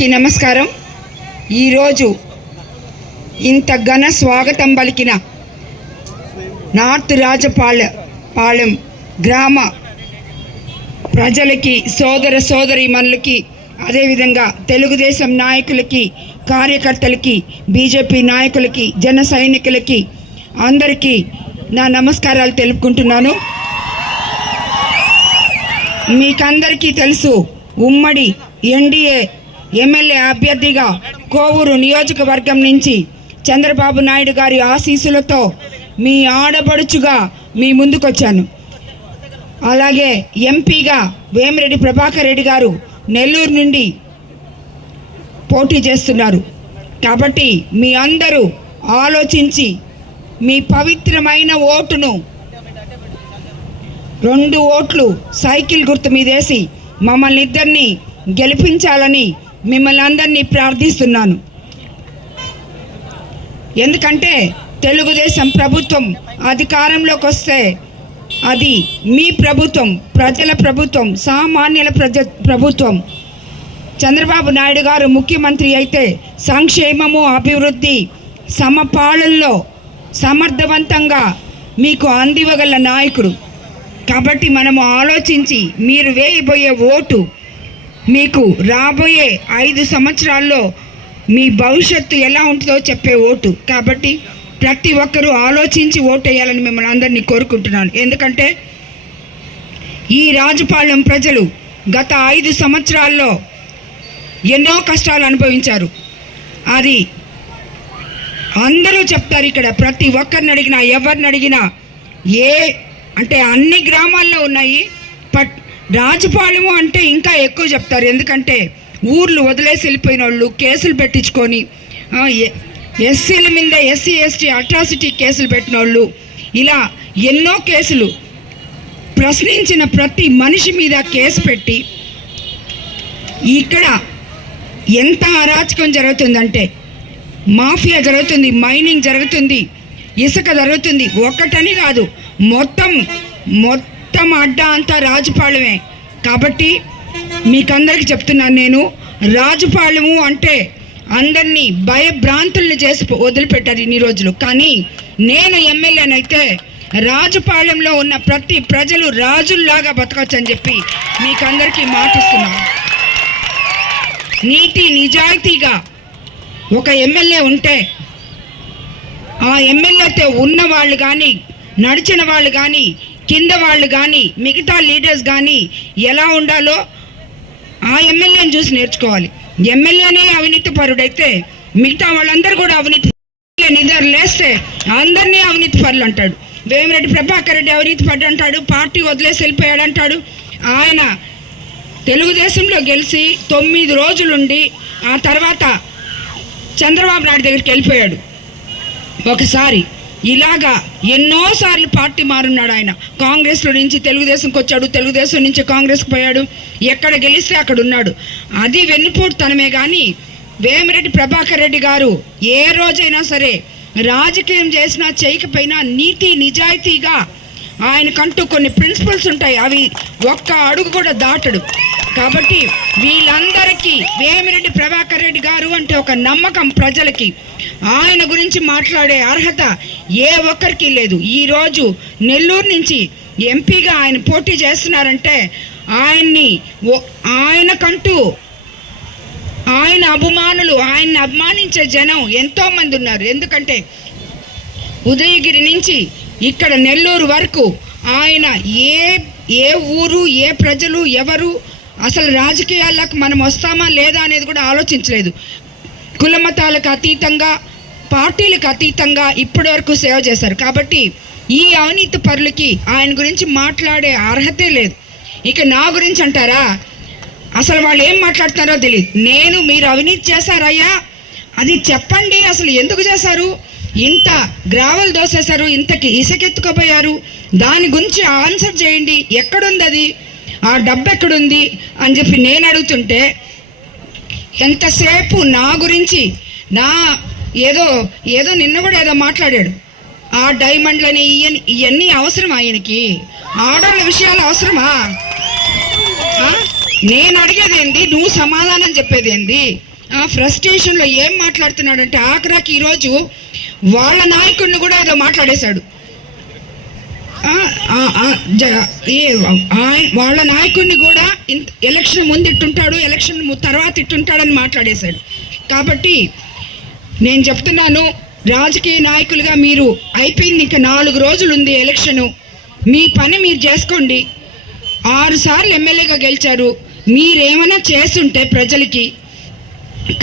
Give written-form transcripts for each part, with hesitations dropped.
అందరికీ నమస్కారం. ఈరోజు ఇంత ఘన స్వాగతం పలికిన నార్త్ రాజపాలెం గ్రామ ప్రజలకి, సోదర సోదరీమణులకి, అదేవిధంగా తెలుగుదేశం నాయకులకి, కార్యకర్తలకి, బీజేపీ నాయకులకి, జన సైనికులకి అందరికీ నా నమస్కారాలు తెలుపుకుంటున్నాను. మీకందరికీ తెలుసు, ఉమ్మడి ఎన్డీఏ ఎమ్మెల్యే అభ్యర్థిగా కోవూరు నియోజకవర్గం నుంచి చంద్రబాబు నాయుడు గారి ఆశీస్సులతో మీ ఆడబడుచుగా మీ ముందుకొచ్చాను. అలాగే ఎంపీగా వేమిరెడ్డి ప్రభాకర్ రెడ్డి గారు నెల్లూరు నుండి పోటీ చేస్తున్నారు. కాబట్టి మీ అందరూ ఆలోచించి మీ పవిత్రమైన ఓటును 2 ఓట్లు సైకిల్ గుర్తు మీదేసి మమ్మల్ని ఇద్దరిని గెలిపించాలని మిమ్మల్ని అందరినీ ప్రార్థిస్తున్నాను. ఎందుకంటే తెలుగుదేశం ప్రభుత్వం అధికారంలోకి వస్తే అది మీ ప్రభుత్వం, ప్రజల ప్రభుత్వం, సామాన్యుల ప్రభుత్వం. చంద్రబాబు నాయుడు గారు ముఖ్యమంత్రి అయితే సంక్షేమము, అభివృద్ధి సమపాలనలో సమర్థవంతంగా మీకు అందివ్వగల నాయకుడు. కాబట్టి మనము ఆలోచించి మీరు వేయబోయే ఓటు మీకు రాబోయే 5 సంవత్సరాల్లో మీ భవిష్యత్తు ఎలా ఉంటుందో చెప్పే ఓటు. కాబట్టి ప్రతి ఒక్కరూ ఆలోచించి ఓటు వేయాలని మిమ్మల్ని అందరినీ కోరుకుంటున్నాను. ఎందుకంటే ఈ రాజపాలెం ప్రజలు గత 5 సంవత్సరాల్లో ఎన్నో కష్టాలు అనుభవించారు. అది అందరూ చెప్తారు. ఇక్కడ ప్రతి ఒక్కరిని అడిగినా, ఎవరిని అడిగినా, అంటే అన్ని గ్రామాల్లో ఉన్నాయి. రాజపాలెము అంటే ఇంకా ఎక్కువ చెప్తారు. ఎందుకంటే ఊర్లు వదిలేసి వెళ్ళిపోయిన వాళ్ళు, కేసులు పెట్టించుకొని, ఎస్సీల మీద ఎస్సీ ఎస్టీ అట్రాసిటీ కేసులు పెట్టిన వాళ్ళు, ఇలా ఎన్నో కేసులు, ప్రశ్నించిన ప్రతి మనిషి మీద కేసు పెట్టి ఇక్కడ ఎంత అరాచకం జరుగుతుందంటే మాఫియా జరుగుతుంది, మైనింగ్ జరుగుతుంది, ఇసుక జరుగుతుంది. ఒక్కటని కాదు, మొత్తం అడ్డా అంతా రాజపాలెమే. కాబట్టి మీకందరికి చెప్తున్నాను, నేను రాజపాలెము అంటే అందరినీ భయభ్రాంతుల్ని చేసి వదిలిపెట్టారు ఇన్ని రోజులు. కానీ నేను ఎమ్మెల్యేనైతే రాజపాలెంలో ఉన్న ప్రతి ప్రజలు రాజుల్లాగా బతకచ్చని చెప్పి మీకందరికీ మాటిస్తున్నాను. నీతి నిజాయితీగా ఒక ఎమ్మెల్యే ఉంటే ఆ ఎమ్మెల్యేతో ఉన్న వాళ్ళు కానీ, నడిచిన వాళ్ళు కానీ, కింద వాళ్ళు కానీ, మిగతా లీడర్స్ కానీ ఎలా ఉండాలో ఆ ఎమ్మెల్యేని చూసి నేర్చుకోవాలి. ఎమ్మెల్యేనే అవినీతి పరుడైతే మిగతా వాళ్ళందరూ కూడా అవినీతి. నిద్ర లేస్తే అందరినీ అవినీతి పరులు అంటాడు. వేమిరెడ్డి ప్రభాకర్ రెడ్డి అవినీతి పరుడు అంటాడు, పార్టీ వదిలేసి వెళ్ళిపోయాడు అంటాడు. ఆయన తెలుగుదేశంలో గెలిచి 9 రోజులుండి ఆ తర్వాత చంద్రబాబు నాయుడు దగ్గరికి వెళ్ళిపోయాడు. ఒకసారి ఇలాగా ఎన్నోసార్లు పార్టీ మారున్నాడు. ఆయన కాంగ్రెస్లో నుంచి తెలుగుదేశంకి వచ్చాడు, తెలుగుదేశం నుంచి కాంగ్రెస్కి పోయాడు. ఎక్కడ గెలిస్తే అక్కడ ఉన్నాడు. అది వెన్నుపోటుతనమే. కానీ వేమిరెడ్డి ప్రభాకర్ రెడ్డి గారు ఏ రోజైనా సరే రాజకీయం చేసినా చేయకపోయినా నీతి నిజాయితీగా ఆయనకంటూ కొన్ని ప్రిన్సిపల్స్ ఉంటాయి. అవి ఒక్క అడుగు కూడా దాటడు. కాబట్టి వీళ్ళందరికీ వేమిరెడ్డి ప్రభాకర్ రెడ్డి గారు అంటే ఒక నమ్మకం ప్రజలకి. ఆయన గురించి మాట్లాడే అర్హత ఏ ఒక్కరికి లేదు. ఈరోజు నెల్లూరు నుంచి ఎంపీగా ఆయన పోటీ చేస్తున్నారంటే ఆయనకంటూ ఆయన అభిమానులు, ఆయన్ని అభిమానించే జనం ఎంతోమంది ఉన్నారు. ఎందుకంటే ఉదయగిరి నుంచి ఇక్కడ నెల్లూరు వరకు ఆయన ఏ ఊరు, ఏ ప్రజలు, ఎవరు అసలు రాజకీయాలకు మనం వస్తామా లేదా అనేది కూడా ఆలోచించలేదు. కులమతాలకు అతీతంగా, పార్టీలకు అతీతంగా ఇప్పటి వరకు సేవ చేశారు. కాబట్టి ఈ అవినీతి పరులకి ఆయన గురించి మాట్లాడే అర్హతే లేదు. ఇక నా గురించి అంటారా, అసలు వాళ్ళు ఏం మాట్లాడుతున్నారో తెలియదు. మీరు అవినీతి చేశారయ్యా, అది చెప్పండి, అసలు ఎందుకు చేశారు, ఇంత గ్రావెల్ దోసేశారు, ఇంతకి ఇసుకెత్తుకుపోయారు, దాని గురించి ఆన్సర్ చేయండి, ఎక్కడుంది అది, ఆ డబ్బు ఎక్కడుంది అని చెప్పి నేను అడుగుతుంటే ఎంతసేపు నా గురించి ఏదో నిన్న కూడా ఏదో మాట్లాడాడు. ఆ డైమండ్లని ఇవన్నీ అవసరమా ఆయనకి? ఆడవాళ్ళ విషయాలు అవసరమా? నేను అడిగేది ఏంది, నువ్వు సమాధానం చెప్పేది ఏంది? ఆ ఫ్రస్ట్రేషన్లో ఏం మాట్లాడుతున్నాడంటే ఆఖరాకి ఈరోజు వాళ్ళ నాయకుడిని కూడా ఏదో మాట్లాడేశాడు. వాళ్ళ నాయకుడిని కూడా ఎలక్షన్ ముందు ఇట్టుంటాడు, ఎలక్షన్ తర్వాత ఇట్టుంటాడని మాట్లాడేశాడు. కాబట్టి నేను చెప్తున్నాను, రాజకీయ నాయకులుగా మీరు అయిపోయింది, ఇంకా 4 రోజులు ఉంది ఎలక్షను. మీ పని మీరు చేసుకోండి. 6 సార్లు ఎమ్మెల్యేగా గెలిచారు. మీరేమైనా చేస్తుంటే ప్రజలకి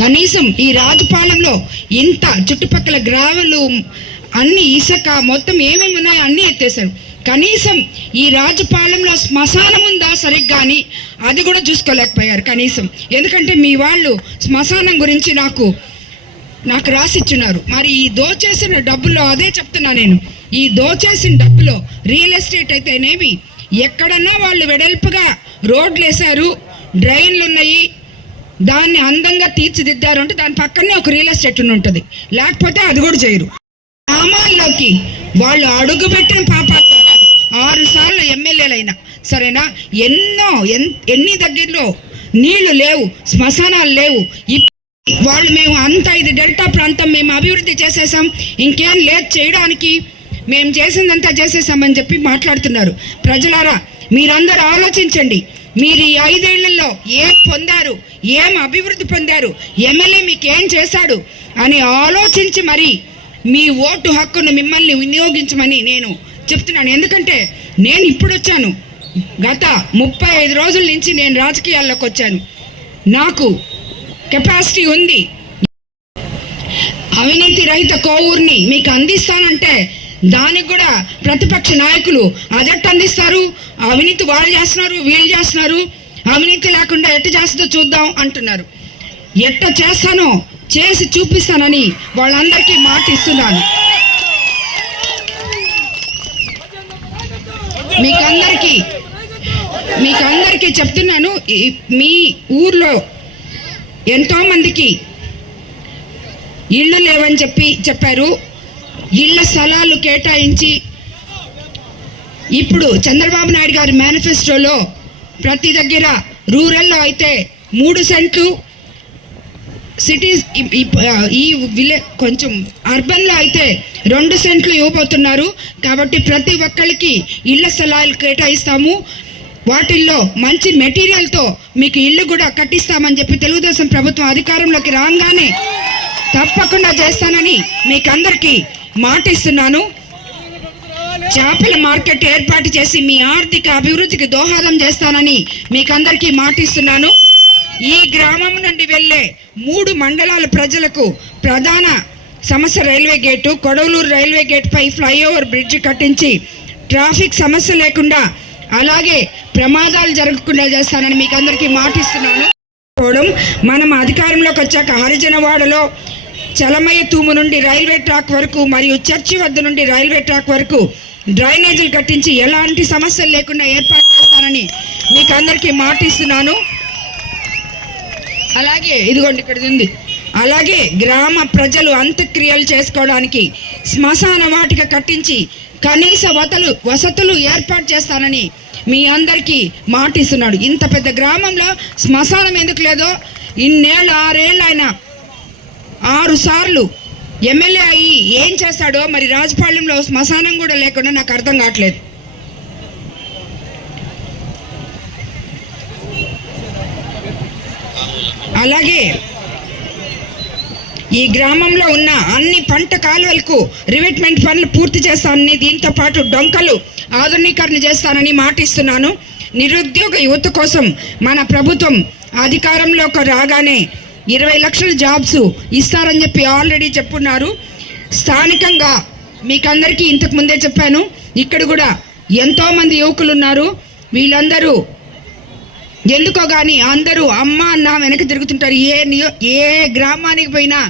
కనీసం ఈ రాజపాలెంలో ఇంత చుట్టుపక్కల గ్రావెలు అన్ని ఇసుక మొత్తం ఏమేమి ఉన్నాయో అన్నీ ఎత్తేసారు. కనీసం ఈ రాజపాలెంలో శ్మశానం ఉందా సరిగ్గా అని అది కూడా చూసుకోలేకపోయారు కనీసం. ఎందుకంటే మీ వాళ్ళు శ్మశానం గురించి నాకు రాసిచ్చున్నారు. మరి ఈ దోచేసిన డబ్బులో అదే చెప్తున్నా నేను, ఈ దోచేసిన డబ్బులో రియల్ ఎస్టేట్ అయితేనేమి ఎక్కడన్నా వాళ్ళు వెడల్పుగా రోడ్లు వేశారు, డ్రైన్లు ఉన్నాయి, దాన్ని అందంగా తీర్చిదిద్దారు అంటే దాని పక్కనే ఒక రియల్ ఎస్టేట్ ఉంటుంది, లేకపోతే అది కూడా చేయరు. గ్రామాల్లోకి వాళ్ళు అడుగుపెట్టిన పాపాలు 6 సార్లు ఎమ్మెల్యేలైనా సరేనా, ఎన్ని దగ్గరలో నీళ్లు లేవు, శ్మశానాలు లేవు. వాళ్ళు మేము అంతా ఇది డెల్టా ప్రాంతం మేము అభివృద్ధి చేసేసాం, ఇంకేం లేదు చేయడానికి, మేము చేసిందంతా చేసేసామని చెప్పి మాట్లాడుతున్నారు. ప్రజలారా మీరందరూ ఆలోచించండి. మీరు ఈ 5 ఏళ్లలో ఏం పొందారు, ఏం అభివృద్ధి పొందారు, ఎమ్మెల్యే మీకు ఏం చేశాడు అని ఆలోచించి మరి మీ ఓటు హక్కును మిమ్మల్ని వినియోగించమని నేను చెప్తున్నాను. ఎందుకంటే నేను ఇప్పుడు వచ్చాను, గత 35 రోజుల నుంచి నేను రాజకీయాల్లోకి వచ్చాను. నాకు కెపాసిటీ ఉంది. అవినీతి రహిత కోవూరుని మీకు అందిస్తానంటే దానికి కూడా ప్రతిపక్ష నాయకులు అదెట్ట అందిస్తారు, అవినీతి వాళ్ళు చేస్తున్నారు, వీళ్ళు చేస్తున్నారు, అవినీతి లేకుండా ఎట్ట చేస్తుందో చూద్దాం అంటున్నారు. ఎట్ట చేస్తానో చేసి చూపిస్తానని వాళ్ళందరికీ మాట ఇస్తున్నాను. మీకందరికీ చెప్తున్నాను, మీ ఊర్లో ఎంతోమందికి ఇళ్ళు లేవని చెప్పారు. ఇళ్ల స్థలాలు కేటాయించి ఇప్పుడు చంద్రబాబు నాయుడు గారి మేనిఫెస్టోలో ప్రతి దగ్గర రూరల్లో అయితే 3 సెంట్లు, సిటీస్ ఈ కొంచెం అర్బన్లో అయితే 2 సెంట్లు ఇవ్వబోతున్నారు. కాబట్టి ప్రతి ఒక్కరికి ఇళ్ల స్థలాలు కేటాయిస్తాము, వాటిల్లో మంచి మెటీరియల్తో మీకు ఇల్లు కూడా కట్టిస్తామని చెప్పి తెలుగుదేశం ప్రభుత్వం అధికారంలోకి రాగానే తప్పకుండా చేస్తానని మీకు అందరికీ మాట ఇస్తున్నాను. చేపల మార్కెట్ ఏర్పాటు చేసి మీ ఆర్థిక అభివృద్ధికి దోహదం చేస్తానని మీకు అందరికీ మాట ఇస్తున్నాను. ఈ గ్రామం నుండి వెళ్ళే 3 మండలాల ప్రజలకు ప్రధాన సమస్య railway gate, Kodavaluru railway gate పై ఫ్లైఓవర్ బ్రిడ్జ్ కట్టించి ట్రాఫిక్ సమస్య లేకుండా అలాగే ప్రమాదాలు జరగకుండా చేస్తానని మీకు అందరికీ మాట ఇస్తున్నాను. మనం అధికారంలోకి వచ్చాక హరిజనవాడలో చలమయ్య తూము నుండి రైల్వే ట్రాక్ వరకు మరియు చర్చి వద్ద నుండి రైల్వే ట్రాక్ వరకు డ్రైనేజీలు కట్టించి ఎలాంటి సమస్యలు లేకుండా ఏర్పాటు చేస్తానని మీకు అందరికీ మాట ఇస్తున్నాను. అలాగే ఇదిగోండి ఇక్కడ ఉంది. అలాగే గ్రామ ప్రజలు అంత్యక్రియలు చేసుకోవడానికి శ్మశాన వాటిక కట్టించి కనీస వసతులు ఏర్పాటు చేస్తానని మీ అందరికీ మాట ఇస్తున్నాడు. ఇంత పెద్ద గ్రామంలో శ్మశానం ఎందుకు లేదో, 6 ఏళ్ళు ఆయన 6 సార్లు ఎమ్మెల్యే అయ్యి ఏం చేశాడో మరి రాజపాలెంలో శ్మశానం కూడా లేకుండా నాకు అర్థం కావట్లేదు. అలాగే ఈ గ్రామంలో ఉన్న అన్ని పంట కాలువలకు రివెట్మెంట్ పనులు పూర్తి చేస్తానని, దీంతో పాటు డొంకలు ఆధునీకరణ చేస్తానని మాట ఇస్తున్నాను. నిరుద్యోగ యువత కోసం మన ప్రభుత్వం అధికారంలోకి రాగానే 20 లక్షల జాబ్స్ ఇస్తారని చెప్పి ఆల్రెడీ చెప్పున్నారు. స్థానికంగా మీకందరికీ ఇంతకు ముందే చెప్పాను, ఇక్కడ కూడా ఎంతోమంది యువకులు ఉన్నారు. వీళ్ళందరూ ఎందుకో కానీ అందరూ అమ్మ అన్న వెనక తిరుగుతుంటారు. ఏ గ్రామానికి పోయినా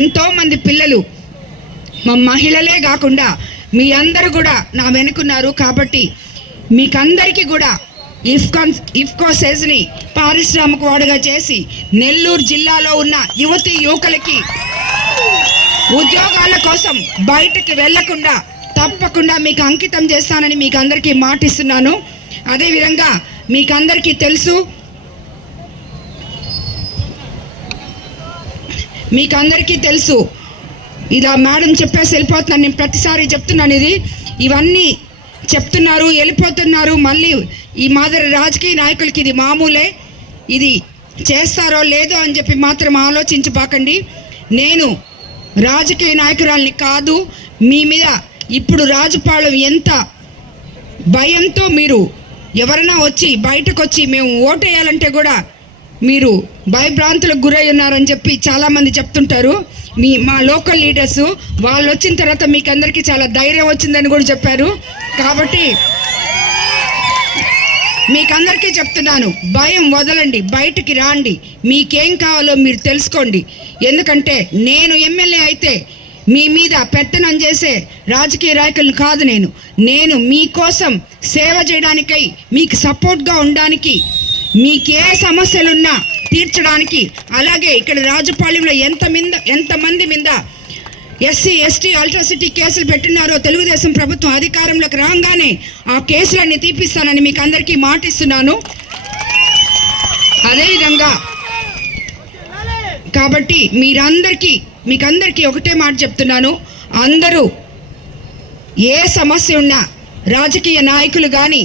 ఎంతోమంది పిల్లలు, మా మహిళలే కాకుండా మీ అందరూ కూడా నా వెనుకున్నారు. కాబట్టి మీకందరికీ కూడా ఇఫ్కో సెజ్ని పారిశ్రామిక వాడుగా చేసి నెల్లూరు జిల్లాలో ఉన్న యువతీ యువకులకి ఉద్యోగాల కోసం బయటకు వెళ్లకుండా తప్పకుండా మీకు అంకితం చేస్తానని మీకు అందరికీ మాటిస్తున్నాను. అదేవిధంగా మీకు అందరికీ తెలుసు, మీకు అందరికీ తెలుసు, ఇలా మేడం చెప్పేసి వెళ్ళిపోతున్నాను, నేను ప్రతిసారి చెప్తున్నాను ఇది. ఇవన్నీ చెప్తున్నారు, వెళ్ళిపోతున్నారు. మళ్ళీ ఈ మాదిరి రాజకీయ నాయకులకి ఇది మామూలే. ఇది చేస్తారో లేదో అని చెప్పి మాత్రం ఆలోచించబాకండి. నేను రాజకీయ నాయకురాల్ని కాదు. మీ మీద ఇప్పుడు రాజపాళెం ఎంత భయంతో మీరు ఎవరైనా వచ్చి బయటకు వచ్చి మేము ఓటేయాలంటే కూడా మీరు భయభ్రాంతులకు గురై ఉన్నారని చెప్పి చాలామంది చెప్తుంటారు. మా లోకల్ లీడర్స్ వాళ్ళు వచ్చిన తర్వాత మీకు అందరికీ చాలా ధైర్యం వచ్చిందని కూడా చెప్పారు. కాబట్టి మీకందరికీ చెప్తున్నాను, భయం వదలండి, బయటికి రాండి, మీకేం కావాలో మీరు తెలుసుకోండి. ఎందుకంటే నేను ఎమ్మెల్యే అయితే మీ మీద పెత్తనం చేసే రాజకీయ నాయకులను కాదు. నేను మీకోసం సేవ చేయడానికై, మీకు సపోర్ట్గా ఉండడానికి, మీకే సమస్యలున్నా తీర్చడానికి. అలాగే ఇక్కడ రాజపాలెంలో ఎంతమంది మీద ఎస్సీ ఎస్టీ అల్ట్రాసిటీ కేసులు పెట్టినారో తెలుగుదేశం ప్రభుత్వం అధికారంలోకి రాగానే ఆ కేసులన్నీ తీపిస్తానని మీకు అందరికీ మాటిస్తున్నాను. అదేవిధంగా కాబట్టి మీకందరికీ ఒకటే మాట చెప్తున్నాను, అందరూ ఏ సమస్య ఉన్నా రాజకీయ నాయకులు కానీ,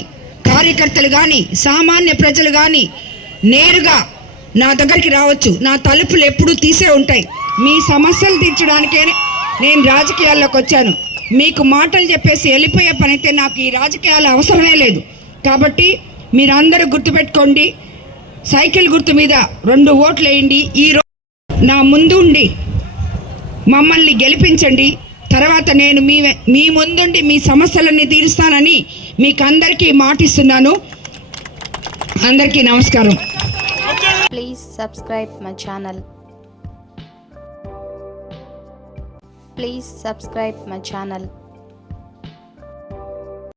కార్యకర్తలు కానీ, సామాన్య ప్రజలు కానీ నేరుగా నా దగ్గరికి రావచ్చు. నా తలుపులు ఎప్పుడూ తీసే ఉంటాయి. మీ సమస్యలు తీర్చడానికే నేను రాజకీయాల్లోకి వచ్చాను. మీకు మాటలు చెప్పేసి వెళ్ళిపోయే పని అయితే నాకు ఈ రాజకీయాలు అవసరమే లేదు. కాబట్టి మీరందరూ గుర్తుపెట్టుకోండి, సైకిల్ గుర్తు మీద 2 ఓట్లు వేయండి. ఈరోజు నా ముందు ఉండి మమ్మల్ని గెలిపించండి. తర్వాత నేను మీ ముందుండి మీ సమస్యలన్నీ తీరుస్తానని మీకు అందరికీ మాటిస్తున్నాను. అందరికీ నమస్కారం. Please subscribe my channel. Please subscribe my channel.